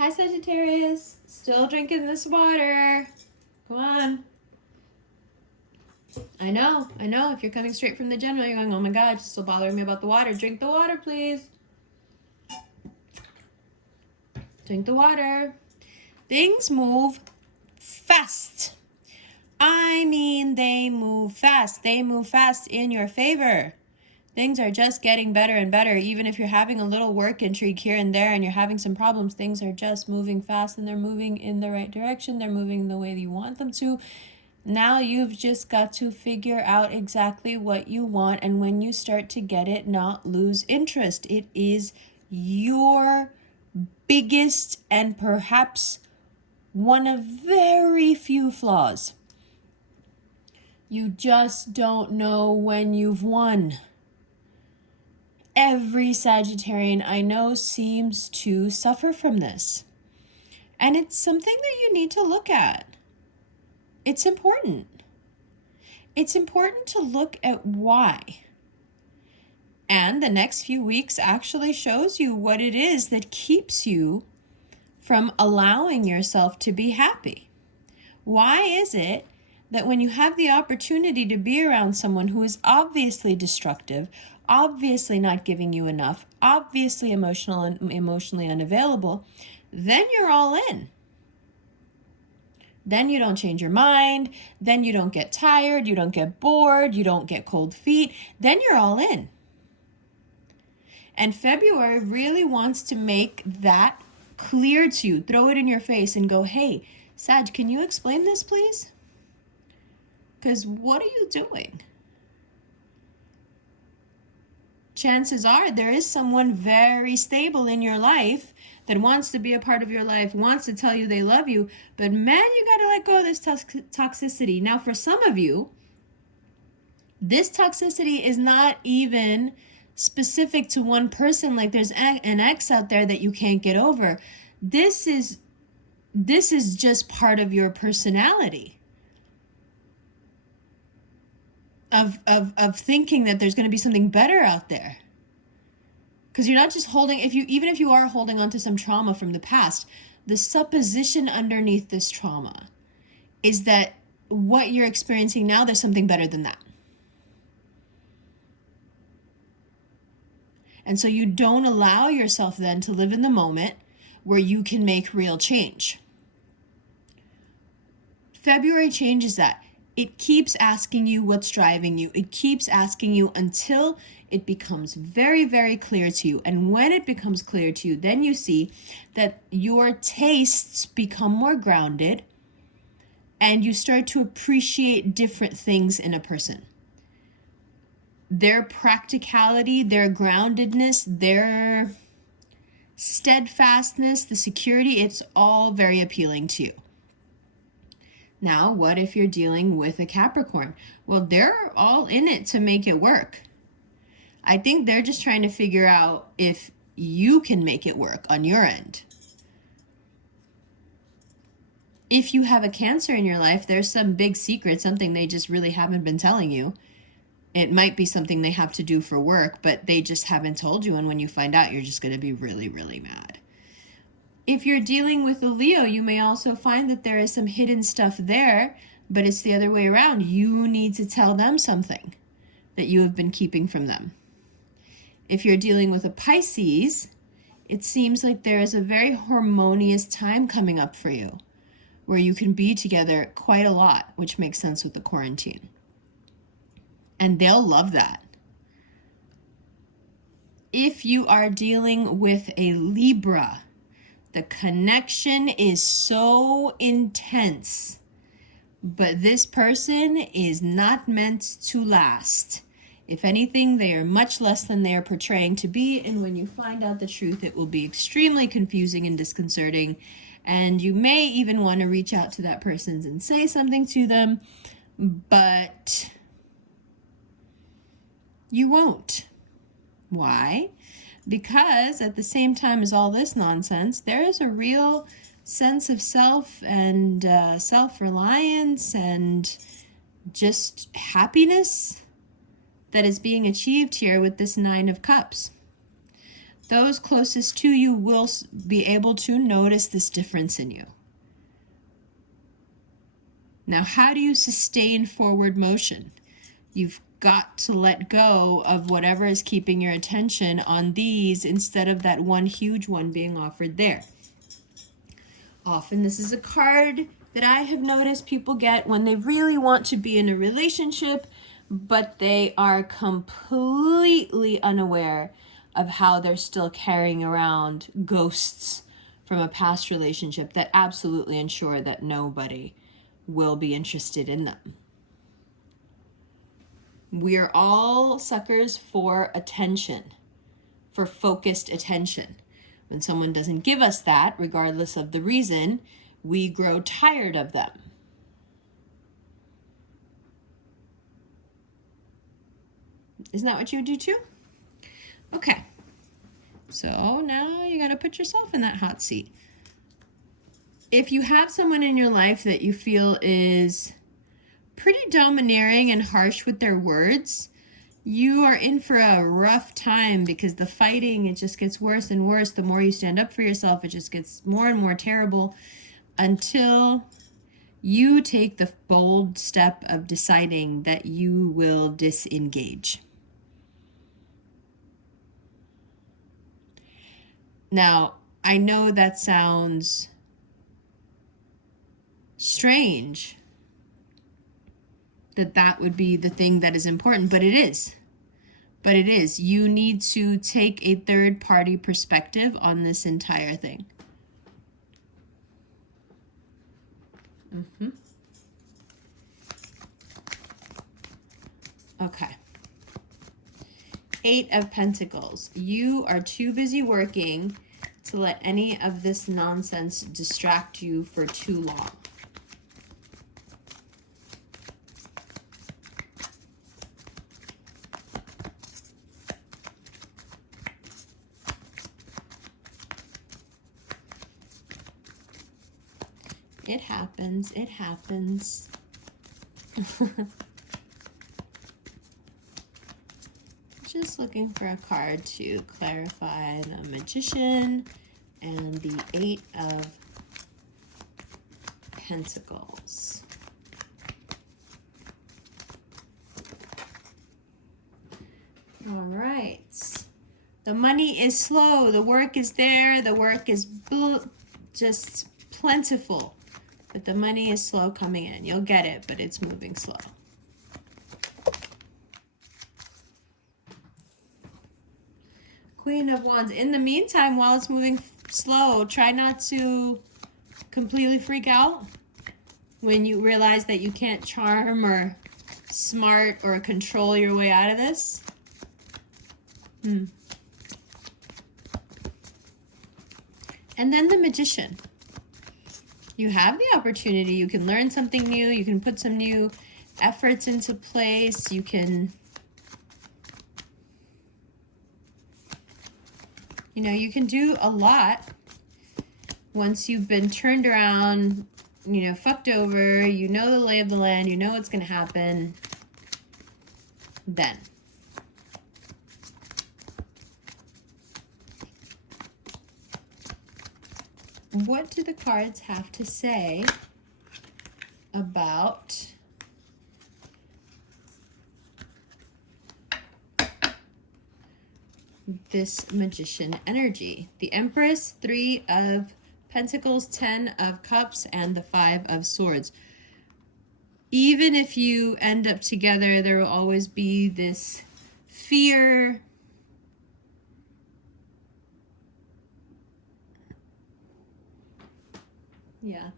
Hi, Sagittarius. Still drinking this water. Come on. I know. If you're coming straight from the gym, you're going, oh my God, she's still bothering me about the water. Drink the water, please. Drink the water. Things move fast. I mean, they move fast. They move fast in your favor. Things are just getting better and better. Even if you're having a little work intrigue here and there and you're having some problems, things are just moving fast and they're moving in the right direction. They're moving the way that you want them to. Now you've just got to figure out exactly what you want, and when you start to get it, not lose interest. It is your biggest and perhaps one of very few flaws. You just don't know when you've won. Every Sagittarian I know seems to suffer from this. And it's something that you need to look at. It's important. It's important to look at why. And the next few weeks actually shows you what it is that keeps you from allowing yourself to be happy. Why is it that when you have the opportunity to be around someone who is obviously destructive, obviously not giving you enough, obviously emotionally unavailable, then you're all in? Then you don't change your mind. Then you don't get tired. You don't get bored. You don't get cold feet. Then you're all in. And February really wants to make that clear to you. Throw it in your face and go, hey, Sag, can you explain this, please? Because what are you doing? Chances are there is someone very stable in your life that wants to be a part of your life, wants to tell you they love you, but man, you got to let go of this toxicity. Now, for some of you, this toxicity is not even specific to one person, like there's an ex out there that you can't get over. This is just part of your personality. Of thinking that there's going to be something better out there. Because you're not just holding, even if you are holding on to some trauma from the past, the supposition underneath this trauma is that what you're experiencing now, there's something better than that. And so you don't allow yourself then to live in the moment where you can make real change. February changes that. It keeps asking you what's driving you. It keeps asking you until it becomes very, very clear to you. And when it becomes clear to you, then you see that your tastes become more grounded and you start to appreciate different things in a person. Their practicality, their groundedness, their steadfastness, the security, it's all very appealing to you. Now, what if you're dealing with a Capricorn? Well, they're all in it to make it work. I think they're just trying to figure out if you can make it work on your end. If you have a Cancer in your life, there's some big secret, something they just really haven't been telling you. It might be something they have to do for work, but they just haven't told you. And when you find out, you're just going to be really, really mad. If you're dealing with a Leo, you may also find that there is some hidden stuff there, but it's the other way around. You need to tell them something that you have been keeping from them. If you're dealing with a Pisces, it seems like there is a very harmonious time coming up for you where you can be together quite a lot, which makes sense with the quarantine. And they'll love that. If you are dealing with a Libra, the connection is so intense, but this person is not meant to last. If anything, they are much less than they are portraying to be, and when you find out the truth, it will be extremely confusing and disconcerting, and you may even want to reach out to that person and say something to them, but you won't. Why? Because at the same time as all this nonsense, there is a real sense of self and self-reliance and just happiness that is being achieved here with this 9 of Cups. those closest to you will be able to notice this difference in you. Now, how do you sustain forward motion? You've got to let go of whatever is keeping your attention on these instead of that one huge one being offered there. Often this is a card that I have noticed people get when they really want to be in a relationship, but they are completely unaware of how they're still carrying around ghosts from a past relationship that absolutely ensure that nobody will be interested in them. We're all suckers for attention, for focused attention. When someone doesn't give us that, regardless of the reason, we grow tired of them. Isn't that what you do too? Okay. So now you got to put yourself in that hot seat. If you have someone in your life that you feel is pretty domineering and harsh with their words, you are in for a rough time, because the fighting, it just gets worse and worse. The more you stand up for yourself, it just gets more and more terrible until you take the bold step of deciding that you will disengage. Now, I know that sounds strange, that would be the thing that is important, but it is. But it is. You need to take a third-party perspective on this entire thing. Okay. 8 of Pentacles. You are too busy working to let any of this nonsense distract you for too long. It happens. It happens. Just looking for a card to clarify the Magician and the 8 of Pentacles. All right. The money is slow. The work is there. The work is just plentiful. But the money is slow coming in. You'll get it, but it's moving slow. Queen of Wands. In the meantime, while it's moving slow, try not to completely freak out when you realize that you can't charm or smart or control your way out of this. And then the Magician. You have the opportunity. You can learn something new. You can put some new efforts into place. You can, you can do a lot once you've been turned around, fucked over. You know the lay of the land. You know what's going to happen then. What do the cards have to say about this Magician energy? The Empress, 3 of Pentacles, 10 of Cups, and the 5 of Swords. Even if you end up together, there will always be this fear,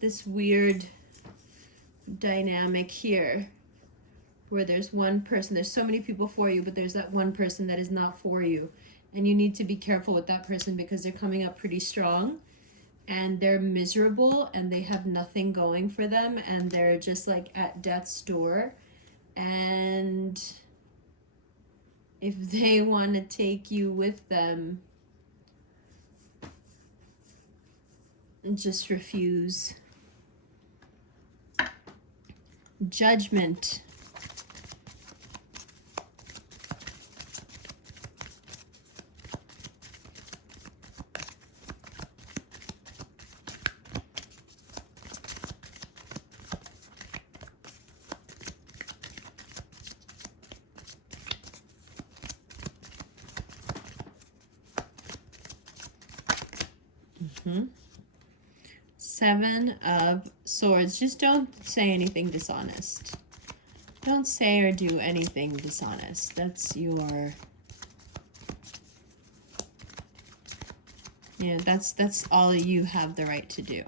this weird dynamic here where there's one person, there's so many people for you, but there's that one person that is not for you. And you need to be careful with that person because they're coming up pretty strong and they're miserable and they have nothing going for them and they're just like at death's door. And if they want to take you with them, just refuse. Judgment. Seven of Swords. Just don't say anything dishonest. Don't say or do anything dishonest. That's your... Yeah, that's all you have the right to do.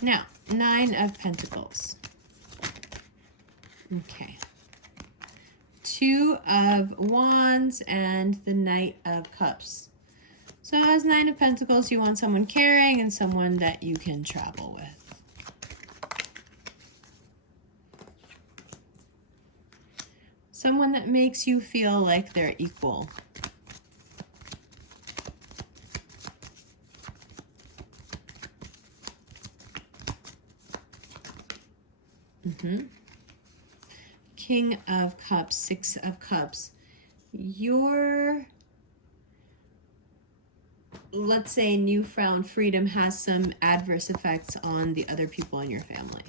Now, Nine of Pentacles. Okay. Two of Wands and the Knight of Cups. So as Nine of Pentacles, you want someone caring and someone that you can travel with. Someone that makes you feel like they're equal. King of Cups, Six of Cups. Your, let's say, newfound freedom has some adverse effects on the other people in your family.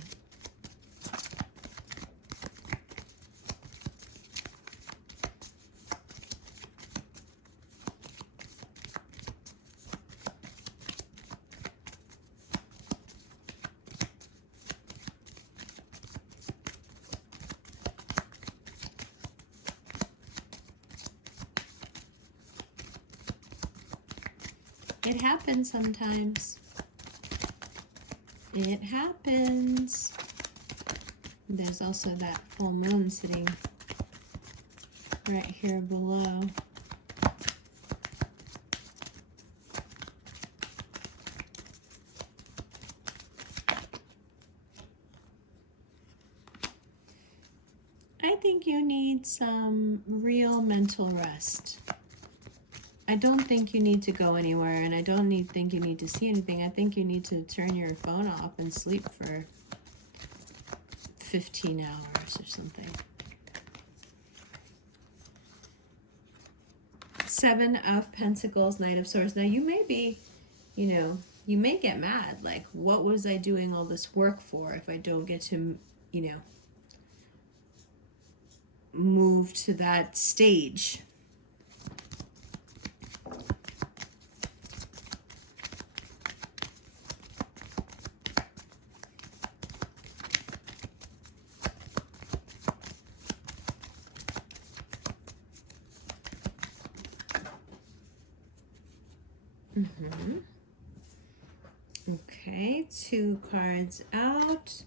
It happens sometimes. It happens. There's also that full moon sitting right here below. I think you need some real mental rest. I don't think you need to go anywhere, and I don't think you need to see anything. I think you need to turn your phone off and sleep for 15 hours or something. Seven of Pentacles, Knight of Swords. Now you may be, you may get mad. Like, what was I doing all this work for if I don't get to, move to that stage? Okay, two cards out.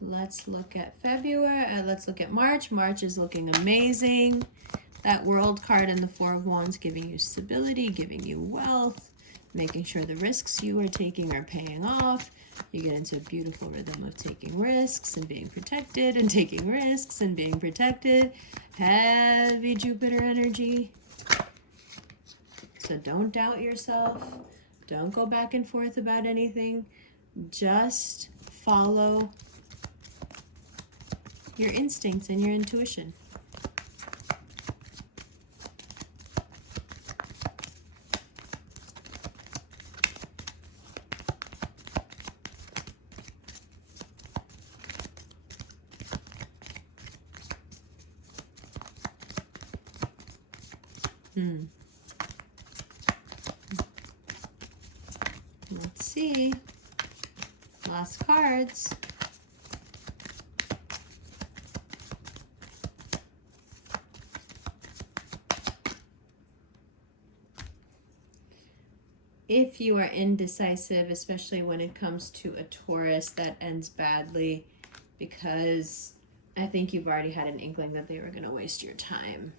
Let's look at February. Let's look at March. March is looking amazing. That World card and the Four of Wands giving you stability, giving you wealth, making sure the risks you are taking are paying off. You get into a beautiful rhythm of taking risks and being protected and taking risks and being protected. Heavy Jupiter energy. So don't doubt yourself. Don't go back and forth about anything. Just follow your instincts and your intuition. Let's see. Last cards. If you are indecisive, especially when it comes to a Taurus, that ends badly because I think you've already had an inkling that they were going to waste your time.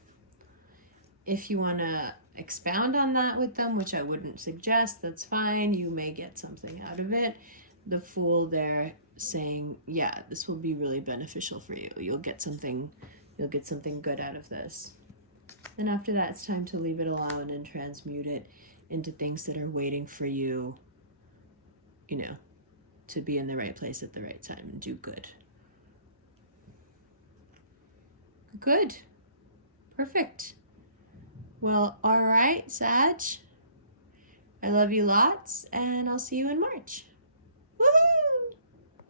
If you want to expound on that with them, which I wouldn't suggest, that's fine. You may get something out of it. The Fool there saying, yeah, this will be really beneficial for you. You'll get something good out of this. And after that, it's time to leave it alone and transmute it into things that are waiting for you, to be in the right place at the right time and do good. Good. Perfect. Well, all right, Sag. I love you lots, and I'll see you in March. Woohoo!